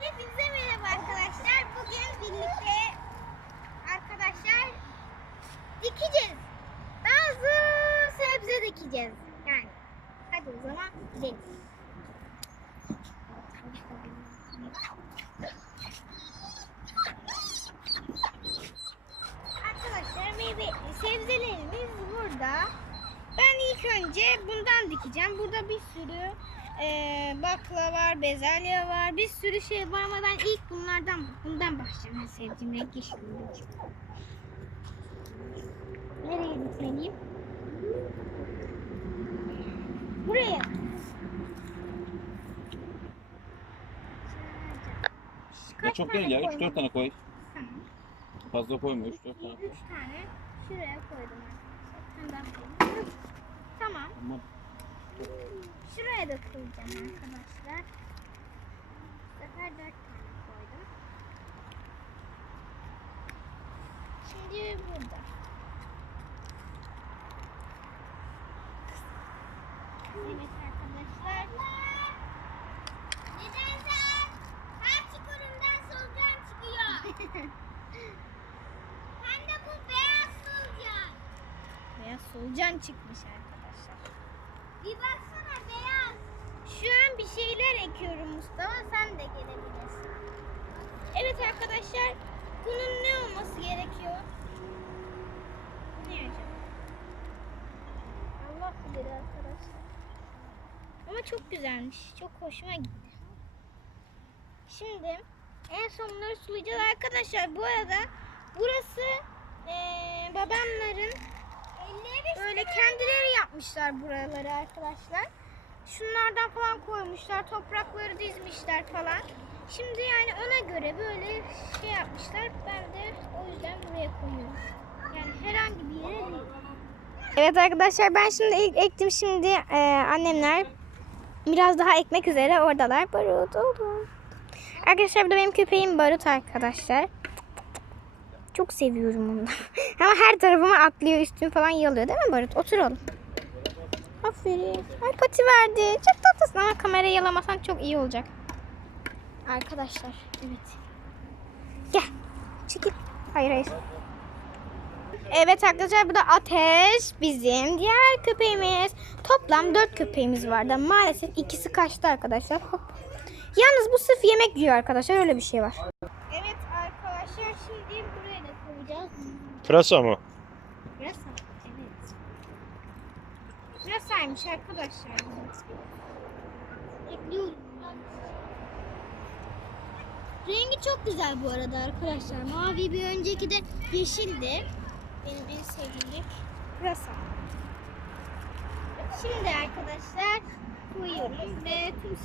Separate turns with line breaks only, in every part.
Hepinize merhaba arkadaşlar. Bugün birlikte arkadaşlar dikeceğiz. Bazı sebze dikeceğiz. Yani hadi o zaman gidelim. Arkadaşlar meyve sebzelerimiz burada. Ben ilk önce bundan dikeceğim. Burada bir sürü eee bakla var, bezelye var, bir sürü şey var ama ben ilk bunlardan bundan başlayacağım. En sevdiğim renk yeşil. Nereye dikmeliyim? Buraya.
Ya çok değil ya. 3-4 tane koy.
Tamam.
Fazla koyma. 3-4 tane koy.
Üç tane şuraya koydum arkadaşlar. Tamam.
Tamam.
Şuraya da koyacağım arkadaşlar. Bu sefer dört tane koydum. Şimdi burada. Evet arkadaşlar. Neden sen? Her çukurumdan solucan çıkıyor. Hem de bu beyaz solucan. Beyaz solucan çıkmış arkadaşlar. Bir baksana beyaz. Şu an bir şeyler ekiyorum Mustafa sen de gelebilirsin. Evet arkadaşlar bunun ne olması gerekiyor? Ne acaba? Allah bilir arkadaşlar. Ama çok güzelmiş. Çok hoşuma gitti. Şimdi en son bunları sulayacağız arkadaşlar. Bu arada burası eee, babamların böyle kendileri yapmışlar buraları arkadaşlar. Şunlardan falan koymuşlar. Toprakları dizmişler falan. Şimdi yani ona göre böyle şey yapmışlar. Ben de o yüzden buraya koyuyorum. Yani herhangi bir yere değil. Evet arkadaşlar ben şimdi ilk ektim. Şimdi e, annemler biraz daha ekmek üzere oradalar. Barut oğlum. Arkadaşlar bu da benim köpeğim Barut arkadaşlar. Çok seviyorum onu. Ama her tarafıma atlıyor, üstüm falan yalıyor değil mi Barut? Otur oğlum. Aferin. Ay pati verdi. Çok tatlısın ama kamerayı yalamasan çok iyi olacak. Arkadaşlar, evet. Gel. Çekil. Hayır hayır. Evet arkadaşlar bu da Ateş bizim diğer köpeğimiz. Toplam 4 köpeğimiz vardı. Maalesef ikisi kaçtı arkadaşlar. Yalnız bu sırf yemek yiyor arkadaşlar. Öyle bir şey var. Şimdi buraya da koyacağız.
Pırasa mı?
Pırasa. Evet. Pırasaymış arkadaşlar. Ekliyorum. Rengi çok güzel bu arada arkadaşlar. Mavi bir önceki de yeşildi. Benim en sevdiğim pırasa. Şimdi arkadaşlar koyuyorum ve tüm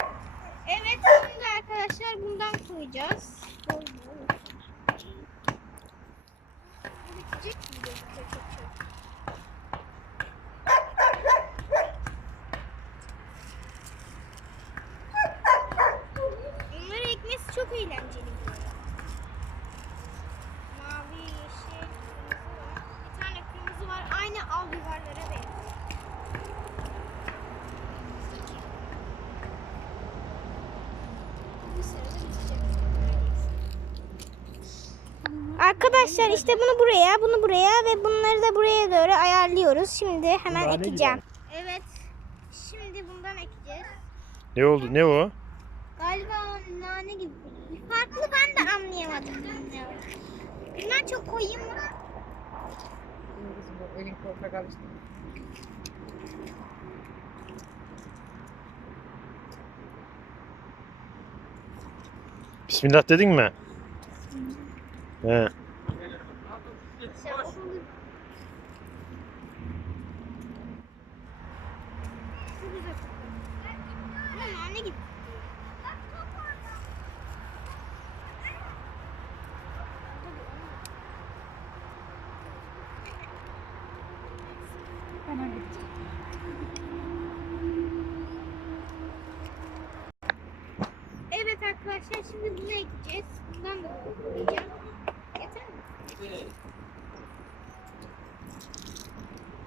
Evet şimdi arkadaşlar bundan koyacağız. Bol bol. Bitecek mi? Bitecek, bitecek. Bunları ekmesi çok eğlenceli bu arada. Mavi, yeşil, kırmızı var. Bir tane kırmızı var. Aynı al biberlere benziyor. Bir sırada bitecek neredeyse. Arkadaşlar işte bunu buraya, bunu buraya ve bunları da buraya doğru ayarlıyoruz. Şimdi hemen
gibi
ekeceğim. Evet. Şimdi bundan ekeceğiz.
Ne oldu? Ne o?
Galiba o nane gibi. Farklı ben de anlayamadım. Bundan çok koyayım mı?
Elin portakal işte.
Bismillah dedin mi? He.
Arkadaşlar şimdi bunu ekleyeceğiz. Bundan da koyacağım. Yeter mi? Evet.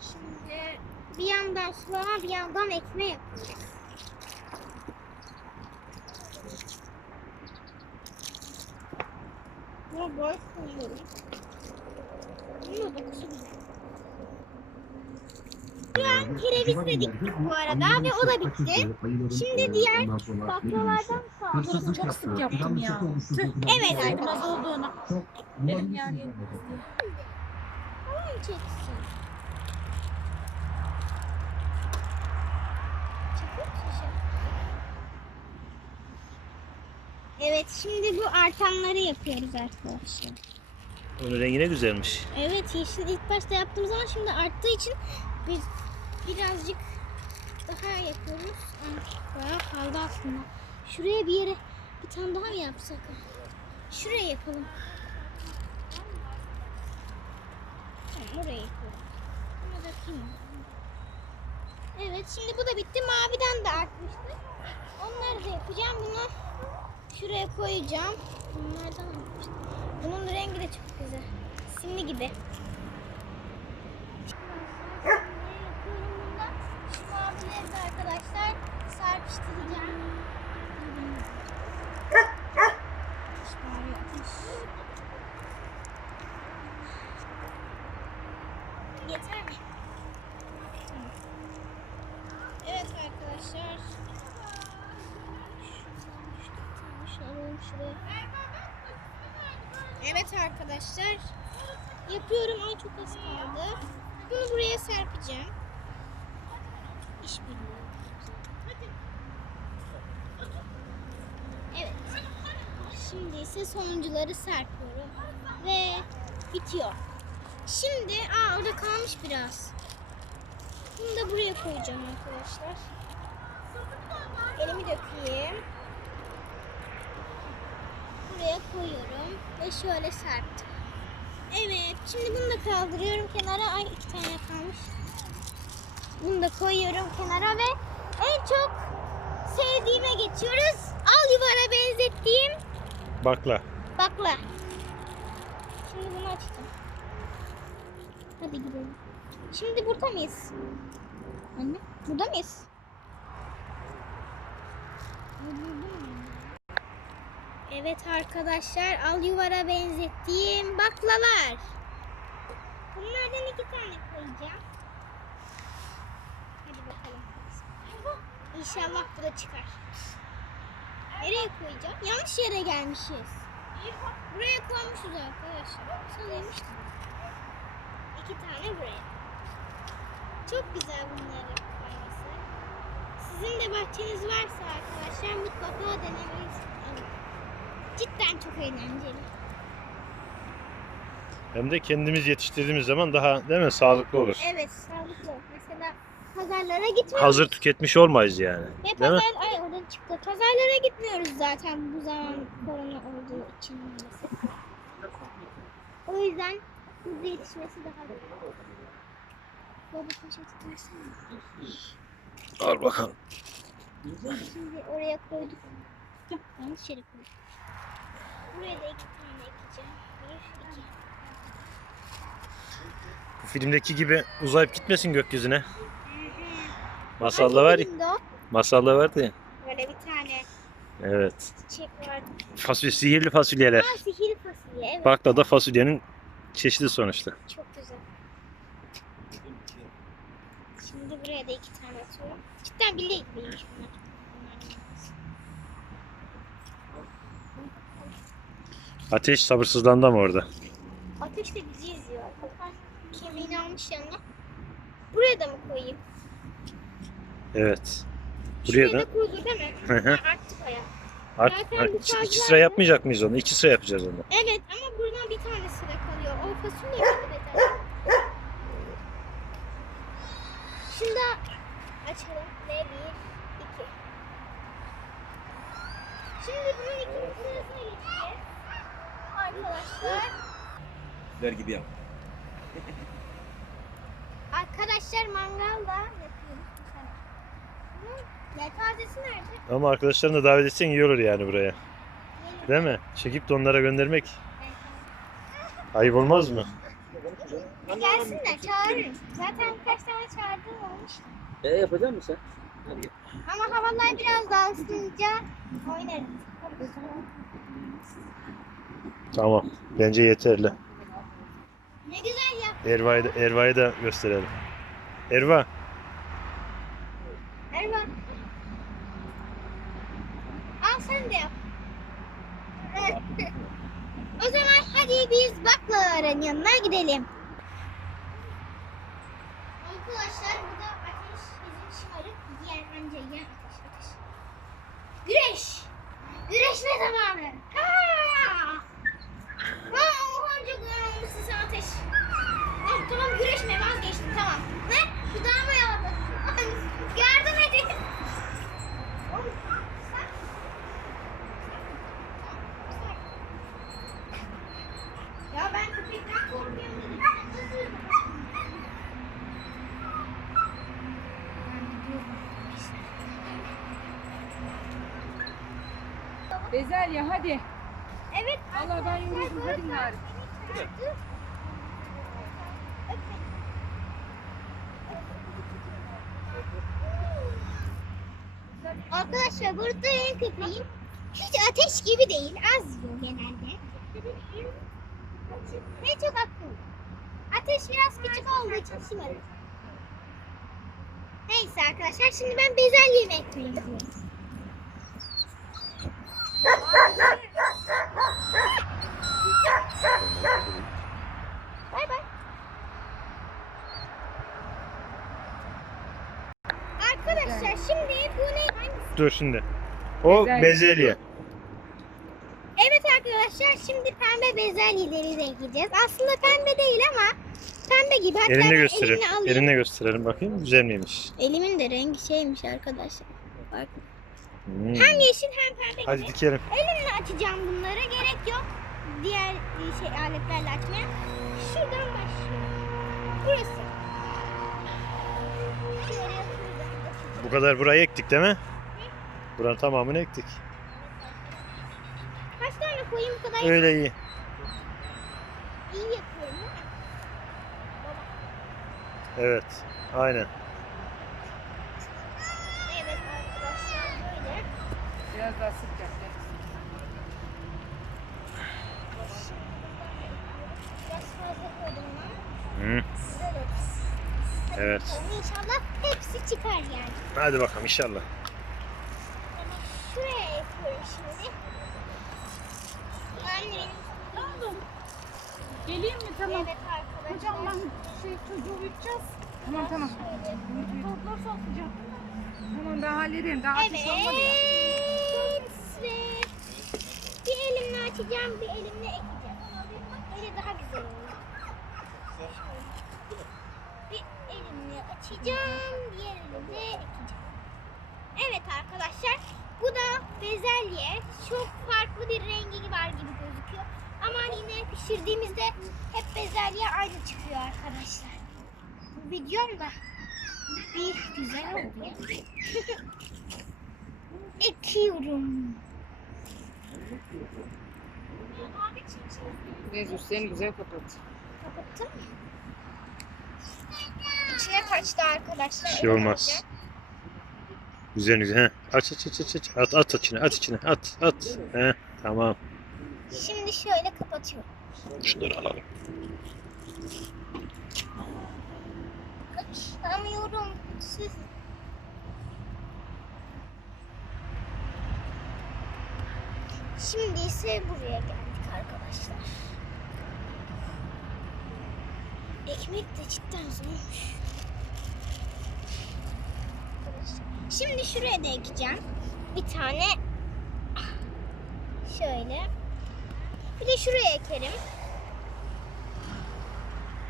Şimdi bir yandan sulama bir yandan ekme yapacağız. Bu boş An kereviz de diktik bu arada ve o da bitti. Şimdi diğer baklalardan kaldı.
Çok sık yaptım ya.
Evet arkadaşlar.
olduğunu. Elim yer yetmez diye.
Çeksin. Çekiyor musun? Evet şimdi bu artanları yapıyoruz arkadaşlar.
Onun rengi ne güzelmiş.
Evet yeşil ilk başta yaptığımız zaman şimdi arttığı için biz birazcık daha yapıyoruz. Ay, Bayağı kaldı aslında. Şuraya bir yere bir tane daha mı yapsak? Şuraya yapalım. Tamam oraya yapalım. Ama dökeyim. Evet şimdi bu da bitti. Maviden de artmıştı. Onları da yapacağım. Bunu şuraya koyacağım. Bunlardan almıştım. Bunun rengi de çok güzel. Simli gibi. Şu mavileri de arkadaşlar serpiştireceğim. Şu mavi yapmış. Yeter mi? Tamam. Evet arkadaşlar. Şu alalım şuraya. Evet arkadaşlar. Yapıyorum ama çok az kaldı. Bunu buraya serpeceğim. İşbirliği. Evet. Şimdi ise sonuncuları serpiyorum. Ve bitiyor. Şimdi aa orada kalmış biraz. Bunu da buraya koyacağım arkadaşlar. Elimi dökeyim. Koyuyorum ve şöyle serptim. Evet, şimdi bunu da kaldırıyorum kenara. Ay iki tane kalmış. Bunu da koyuyorum kenara ve en çok sevdiğime geçiyoruz. Al yuvara benzettiğim
Bakla.
bakla. Şimdi bunu açtım. Hadi gidelim. Şimdi burada mıyız? Anne, burada mıyız? Evet arkadaşlar, al yuvara benzettiğim baklalar. Bunlardan iki tane koyacağım. Hadi bakalım. İnşallah bu da çıkar. Nereye koyacağım? Yanlış yere gelmişiz. Buraya koymuşuz arkadaşlar. Salıymıştım. İki tane buraya. Çok güzel bunların koyması. Sizin de bahçeniz varsa arkadaşlar mutlaka denemeliysiniz. Cidden çok eğlenceli.
Hem de kendimiz yetiştirdiğimiz zaman daha değil mi sağlıklı olur.
Evet, sağlıklı. Mesela pazarlara gitmiyoruz.
Hazır tüketmiş olmayız yani.
Ve
Değil mi?
ay oradan çıktı. Pazarlara gitmiyoruz zaten bu zaman korona olduğu için. O yüzden burada yetişmesi daha kolay. Baba poşeti versene.
Al bakalım.
Şimdi oraya koyduk. Yanlış yere koyduk. Buraya da iki tane ekeceğim. Bir, iki.
Bu filmdeki gibi uzayıp gitmesin gökyüzüne. Masalda var ya.
O?
Masalda vardı ya.
Böyle bir tane
Evet.
çiçek vardı.
Fasulye, sihirli fasulyeler.
Ha sihirli fasulye evet.
Bakla da fasulyenin çeşidi sonuçta.
Çok güzel. Şimdi buraya da iki tane atıyorum. Cidden bile ekmeğim şunlar.
Ateş sabırsızlandı ama orada.
Ateş de bizi izliyor. Bakar kemiğini almış yanına. Buraya da mı koyayım?
Evet. Buraya
Şuraya
da.
da koyulur değil mi?
Hı hı.
Ha, Arttık bayağı.
Art,
Zaten
art-
bu
iki,
fazla
iki sıra yapmayacak mıyız onu? İki sıra yapacağız onu.
Evet ama buradan bir tane sıra kalıyor. O fasulye. Şimdi açalım. Ve bir, iki. Şimdi bunun ikinci sırasına geçeceğiz. Arkadaşlar.
Der gibi yap.
Arkadaşlar mangal da yapıyoruz. yelpazesi nerede?
Ama arkadaşlarını da davet etsen iyi olur yani buraya. Değil mi? Çekip de onlara göndermek ayıp olmaz mı?
Gelsinler çağırırım. Zaten birkaç tane çağırdığım olmuş.
E yapacak mısın sen? Hadi.
Ama havalar biraz daha ısınınca oynarız.
Tamam. Bence yeterli.
Ne güzel yap.
Erva'yı da, Erva'yı da gösterelim. Erva.
Erva. Al sen de yap. o zaman hadi biz baklavaların yanına gidelim. Arkadaşlar burada ateş bizim şımarık diğer anca yiyen ateş ateş. Güreş. Güreşme zamanı. Aa! Aa, oha çok yanılmışsın sen ateş. Tamam, güreşme vazgeçtim tamam. Ne? Dudağıma yaladı. Yardım edin. Ya ben köpekten korkuyorum dedim.
Bezelye hadi.
Evet.
Allah ben yoruldum hadi gari.
Arkadaşlar burada benim köpeğim hiç ateş gibi değil. Az yiyor genelde. Ve çok akıllı. Ateş biraz küçük olduğu için şımarık. Neyse arkadaşlar şimdi ben bezelye yemek yiyorum. Bay bay. Arkadaşlar şimdi bu ne?
Dur şimdi. O
Bezelye.
bezelye.
Evet arkadaşlar şimdi pembe bezelyeleri de yiyeceğiz. Aslında pembe değil ama pembe gibi. Hatta
Elinde gösterelim.
elimle alayım.
Elinde gösterelim bakayım. Güzel miymiş?
Elimin de rengi şeymiş arkadaşlar. Bak.
Hmm.
Hem yeşil hem pembe
Hadi
gibi.
dikelim.
Elimle açacağım bunları. Gerek yok diğer şey aletlerle açmaya. Şuradan başlıyor. Burası.
Bu kadar burayı ektik değil mi? Buranın tamamını ektik.
Kaç tane koyayım bu kadar
Öyle iyi.
iyi yapıyorum değil mi?
Evet. Aynen.
Evet arkadaşlar böyle.
Biraz daha sık yapacağız.
Biraz fazla koydum ben.
Hı.
Güzel oldu. Hadi
Evet.
bakalım, İnşallah hepsi çıkar yani.
Hadi bakalım inşallah.
Şuraya yapıyorum şimdi. Annemin
Geleyim mi tamam.
evet arkadaşlar.
Hocam ben şey çocuğu uyutacağız. Tamam tamam. Toplar sokacağım. Tamam ben hallederim. Daha ateş olmadı ya.
Evet. Ve bir elimle açacağım, bir elimle ekeceğim. Böyle daha güzel olur. Bir elimle açacağım, diğer elimle ekeceğim. Evet arkadaşlar, bu da bezelye. Çok farklı bir rengi var gibi gözüküyor. Ama yine pişirdiğimizde hep bezelye aynı çıkıyor arkadaşlar. Bu videom da bir güzel oldu ya. Ekiyorum.
Neyse üstlerini güzel kapat.
Kapattım. İçine kaçtı arkadaşlar.
Bir şey olmaz. Güzel güzel. He. Aç aç aç aç. aç. At at içine at içine at at. He. Tamam.
Şimdi şöyle kapatıyorum.
Şunları alalım.
Kaçamıyorum. Siz. Şimdi ise buraya geldik arkadaşlar. Ekmek de cidden zormuş. Şimdi şuraya da ekeceğim. Bir tane şöyle. Bir de şuraya ekerim.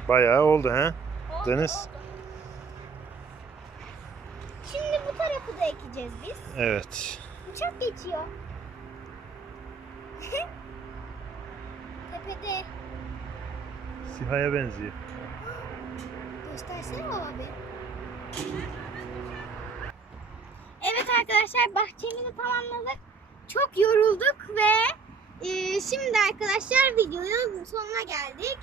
Bayağı oldu he.
Oldu,
Deniz.
oldu. Şimdi bu tarafı da ekeceğiz biz.
Evet.
Uçak geçiyor. Tepede.
Siha'ya benziyor.
Göstersene abi. Evet arkadaşlar bahçemizi tamamladık. Çok yorulduk ve e, şimdi arkadaşlar videonun sonuna geldik.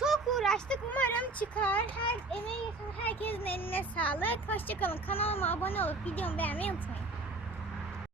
Çok uğraştık. Umarım çıkar. Her emeği herkesin eline sağlık. Hoşçakalın. Kanalıma abone olup videomu beğenmeyi unutmayın.